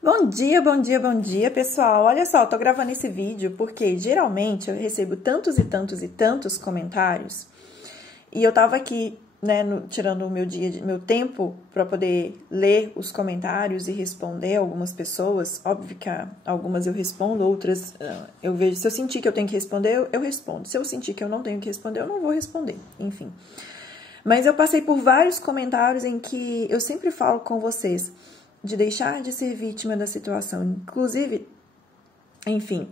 Bom dia, bom dia, bom dia, pessoal. Olha só, eu tô gravando esse vídeo porque geralmente eu recebo tantos e tantos e tantos comentários e eu tava aqui, né, tirando o meu tempo para poder ler os comentários e responder algumas pessoas. Óbvio que algumas eu respondo, outras eu vejo. Se eu sentir que eu tenho que responder, eu respondo. Se eu sentir que eu não tenho que responder, eu não vou responder. Enfim. Mas eu passei por vários comentários em que eu sempre falo com vocês de deixar de ser vítima da situação. Inclusive, enfim.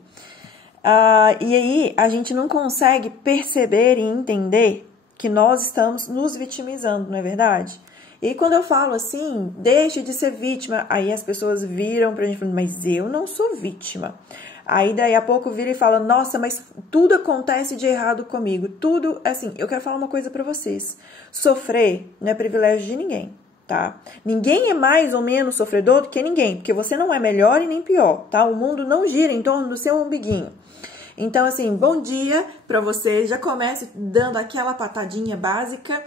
E aí a gente não consegue perceber e entender que nós estamos nos vitimizando, não é verdade? E quando eu falo assim, deixe de ser vítima, aí as pessoas viram pra gente falando, mas eu não sou vítima. Aí daí a pouco vira e fala, nossa, mas tudo acontece de errado comigo. Tudo, assim, eu quero falar uma coisa pra vocês. Sofrer não é privilégio de ninguém, tá? Ninguém é mais ou menos sofredor do que ninguém, porque você não é melhor e nem pior, tá? O mundo não gira em torno do seu umbiguinho. Então, assim, bom dia pra você. Já comece dando aquela patadinha básica,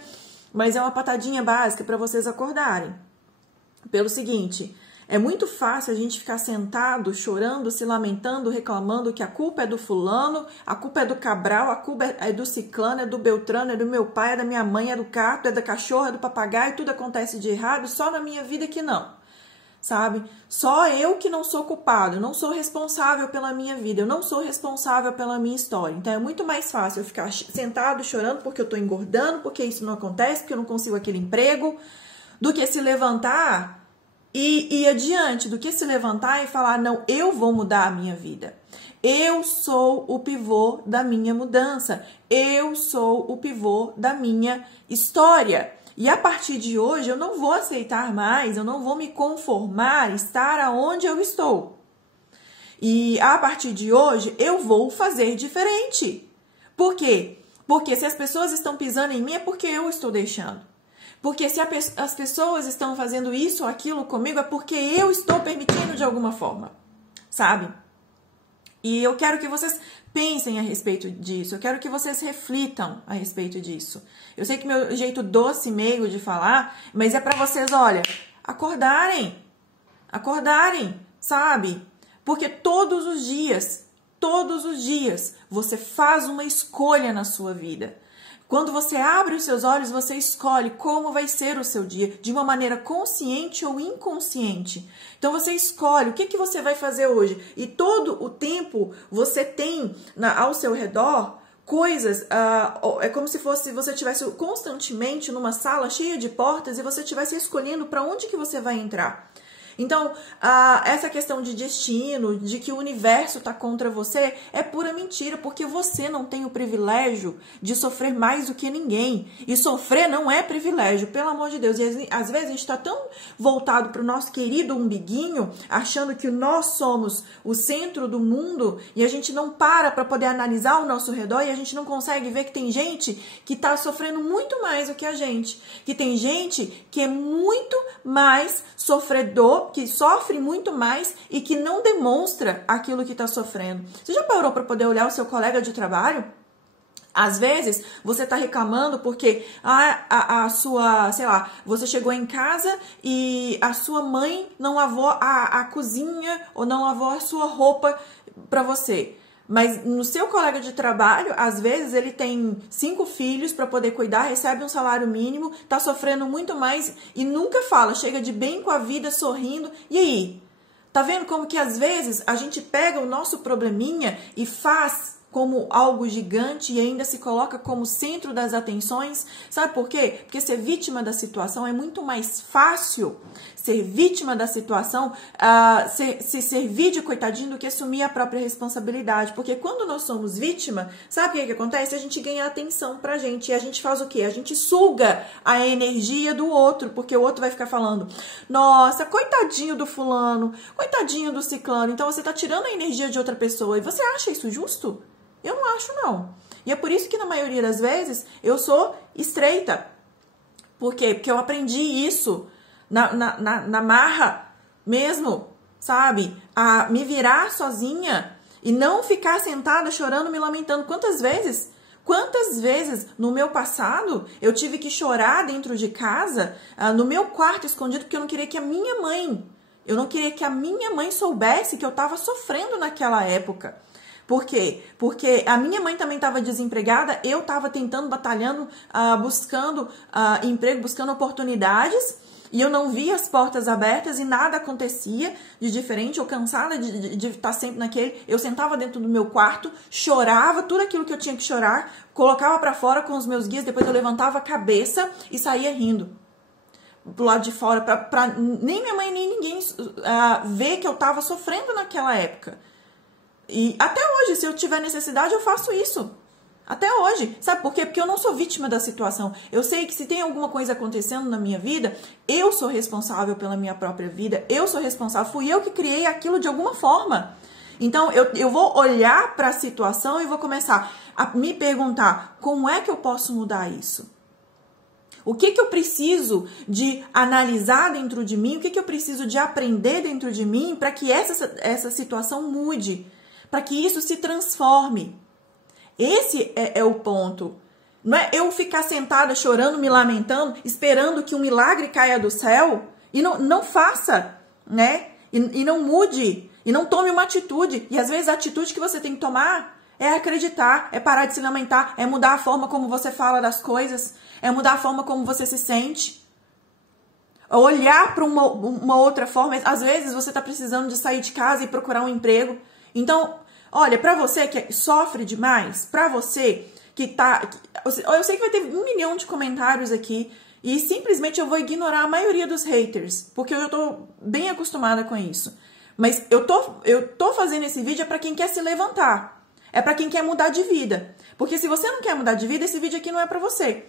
mas é uma patadinha básica pra vocês acordarem. Pelo seguinte, é muito fácil a gente ficar sentado, chorando, se lamentando, reclamando que a culpa é do fulano, a culpa é do Cabral, a culpa é do ciclano, é do Beltrano, é do meu pai, é da minha mãe, é do gato, é da cachorra, é do papagaio, tudo acontece de errado, só na minha vida que não. Sabe? Só eu que não sou culpado, eu não sou responsável pela minha vida, eu não sou responsável pela minha história. Então é muito mais fácil eu ficar sentado chorando porque eu tô engordando, porque isso não acontece, porque eu não consigo aquele emprego, do que se levantar e ir adiante, do que se levantar e falar, não, eu vou mudar a minha vida. Eu sou o pivô da minha mudança, eu sou o pivô da minha história. E a partir de hoje eu não vou aceitar mais, eu não vou me conformar, estar aonde eu estou. E a partir de hoje eu vou fazer diferente. Por quê? Porque se as pessoas estão pisando em mim é porque eu estou deixando. Porque se as pessoas estão fazendo isso ou aquilo comigo é porque eu estou permitindo de alguma forma, sabe? E eu quero que vocês pensem a respeito disso, eu quero que vocês reflitam a respeito disso. Eu sei que meu jeito doce e meigo de falar, mas é pra vocês, olha, acordarem, sabe? Porque todos os dias, você faz uma escolha na sua vida. Quando você abre os seus olhos, você escolhe como vai ser o seu dia, de uma maneira consciente ou inconsciente. Então você escolhe o que você vai fazer hoje. E todo o tempo você tem ao seu redor coisas, é como se fosse você estivesse constantemente numa sala cheia de portas e você estivesse escolhendo para onde que você vai entrar. Então, essa questão de destino, de que o universo está contra você, é pura mentira, porque você não tem o privilégio de sofrer mais do que ninguém. E sofrer não é privilégio, pelo amor de Deus. E às vezes a gente está tão voltado para o nosso querido umbiguinho, achando que nós somos o centro do mundo, e a gente não para poder analisar ao nosso redor, e a gente não consegue ver que tem gente que está sofrendo muito mais do que a gente. Que tem gente que é muito mais sofredor, que sofre muito mais e que não demonstra aquilo que está sofrendo. Você já parou para poder olhar o seu colega de trabalho? Às vezes, você está reclamando porque a sua, sei lá, você chegou em casa e a sua mãe não lavou a cozinha ou não lavou a sua roupa para você. Mas no seu colega de trabalho, às vezes ele tem 5 filhos para poder cuidar, recebe um salário mínimo, tá sofrendo muito mais e nunca fala, chega de bem com a vida, sorrindo. E aí? Tá vendo como que às vezes a gente pega o nosso probleminha e faz como algo gigante e ainda se coloca como centro das atenções? Sabe por quê? Porque ser vítima da situação é muito mais fácil ser vítima da situação, se servir de coitadinho do que assumir a própria responsabilidade. Porque quando nós somos vítima, sabe o que acontece? A gente ganha atenção pra gente e a gente faz o quê? A gente suga a energia do outro, porque o outro vai ficar falando, nossa, coitadinho do fulano, coitadinho do ciclano. Então você tá tirando a energia de outra pessoa e você acha isso justo? Eu não acho, não. E é por isso que na maioria das vezes eu sou estreita. Por quê? Porque eu aprendi isso na marra mesmo, sabe? A me virar sozinha e não ficar sentada chorando, me lamentando. Quantas vezes no meu passado eu tive que chorar dentro de casa, no meu quarto escondido, porque eu não queria que a minha mãe Eu não queria que a minha mãe soubesse que eu estava sofrendo naquela época. Por quê? Porque a minha mãe também estava desempregada, eu estava tentando, batalhando, buscando emprego, buscando oportunidades, e eu não via as portas abertas e nada acontecia de diferente. Eu cansada de estar sempre naquele, eu sentava dentro do meu quarto, chorava tudo aquilo que eu tinha que chorar, colocava para fora com os meus guias, depois eu levantava a cabeça e saía rindo do lado de fora, pra nem minha mãe nem ninguém ver que eu estava sofrendo naquela época. E até hoje, se eu tiver necessidade, eu faço isso. Até hoje. Sabe por quê? Porque eu não sou vítima da situação. Eu sei que se tem alguma coisa acontecendo na minha vida, eu sou responsável pela minha própria vida. Eu sou responsável. Fui eu que criei aquilo de alguma forma. Então, eu vou olhar para a situação e vou começar a me perguntar, como é que eu posso mudar isso? O que eu preciso de analisar dentro de mim? O que eu preciso de aprender dentro de mim para que essa situação mude? Para que isso se transforme. Esse é o ponto. Não é eu ficar sentada chorando, me lamentando, esperando que um milagre caia do céu e não faça, né? E não mude, e não tome uma atitude. E às vezes a atitude que você tem que tomar é acreditar, é parar de se lamentar, é mudar a forma como você fala das coisas, é mudar a forma como você se sente. Olhar para uma outra forma. Às vezes você está precisando de sair de casa e procurar um emprego. Então, olha, para você que sofre demais, para você que tá... Eu sei que vai ter 1 milhão de comentários aqui e simplesmente eu vou ignorar a maioria dos haters, porque eu já tô bem acostumada com isso. Mas eu tô fazendo esse vídeo para quem quer se levantar. É para quem quer mudar de vida. Porque se você não quer mudar de vida, esse vídeo aqui não é para você.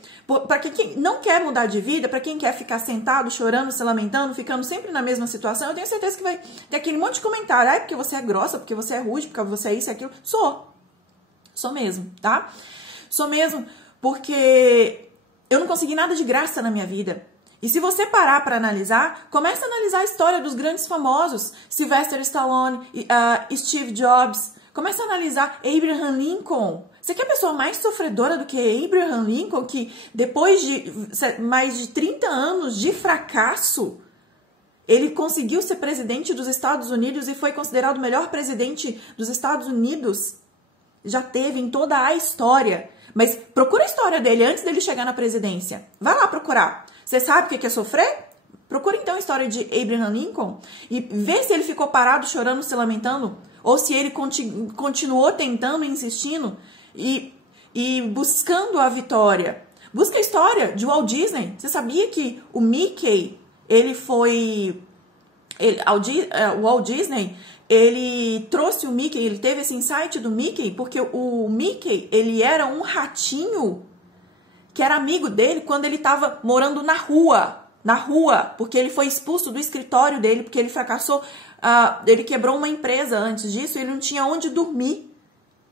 Para quem não quer mudar de vida, para quem quer ficar sentado, chorando, se lamentando, ficando sempre na mesma situação, eu tenho certeza que vai ter aquele monte de comentário. Ai, porque você é grossa, porque você é rude, porque você é isso e aquilo. Sou mesmo, tá? Sou mesmo porque eu não consegui nada de graça na minha vida. E se você parar para analisar, começa a analisar a história dos grandes famosos. Sylvester Stallone, Steve Jobs. Começa a analisar Abraham Lincoln. Você quer a pessoa mais sofredora do que Abraham Lincoln, que depois de mais de 30 anos de fracasso, ele conseguiu ser presidente dos Estados Unidos e foi considerado o melhor presidente dos Estados Unidos? Já teve em toda a história. Mas procura a história dele antes dele chegar na presidência. Vai lá procurar. Você sabe o que é sofrer? Procura então a história de Abraham Lincoln e vê se ele ficou parado, chorando, se lamentando. Ou se ele continuou tentando, insistindo e buscando a vitória. Busca a história de Walt Disney. Você sabia que o Mickey, o Walt Disney, ele trouxe o Mickey, ele teve esse insight do Mickey, porque o Mickey, ele era um ratinho que era amigo dele quando ele estava morando na rua, porque ele foi expulso do escritório dele, porque ele fracassou. Ele quebrou uma empresa antes disso, ele não tinha onde dormir,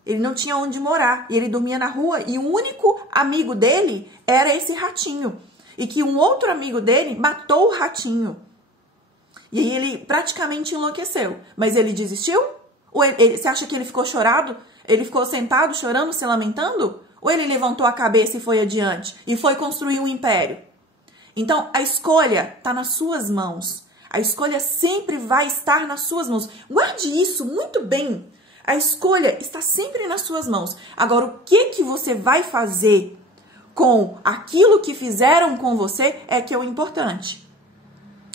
ele não tinha onde morar, e ele dormia na rua, e o único amigo dele era esse ratinho, e que um outro amigo dele matou o ratinho, e aí ele praticamente enlouqueceu, mas ele desistiu? Ou você acha que ele ficou chorado? Ele ficou sentado, chorando, se lamentando? Ou ele levantou a cabeça e foi adiante, e foi construir um império? Então, a escolha está nas suas mãos. A escolha sempre vai estar nas suas mãos. Guarde isso muito bem. A escolha está sempre nas suas mãos. Agora, o que você vai fazer com aquilo que fizeram com você é que é o importante.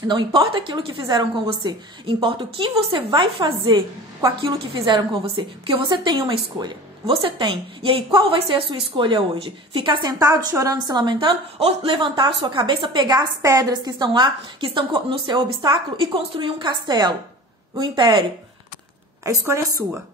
Não importa aquilo que fizeram com você. Importa o que você vai fazer com aquilo que fizeram com você. Porque você tem uma escolha. Você tem. E aí, qual vai ser a sua escolha hoje? Ficar sentado, chorando, se lamentando? Ou levantar a sua cabeça, pegar as pedras que estão lá, que estão no seu obstáculo e construir um castelo, um império? A escolha é sua.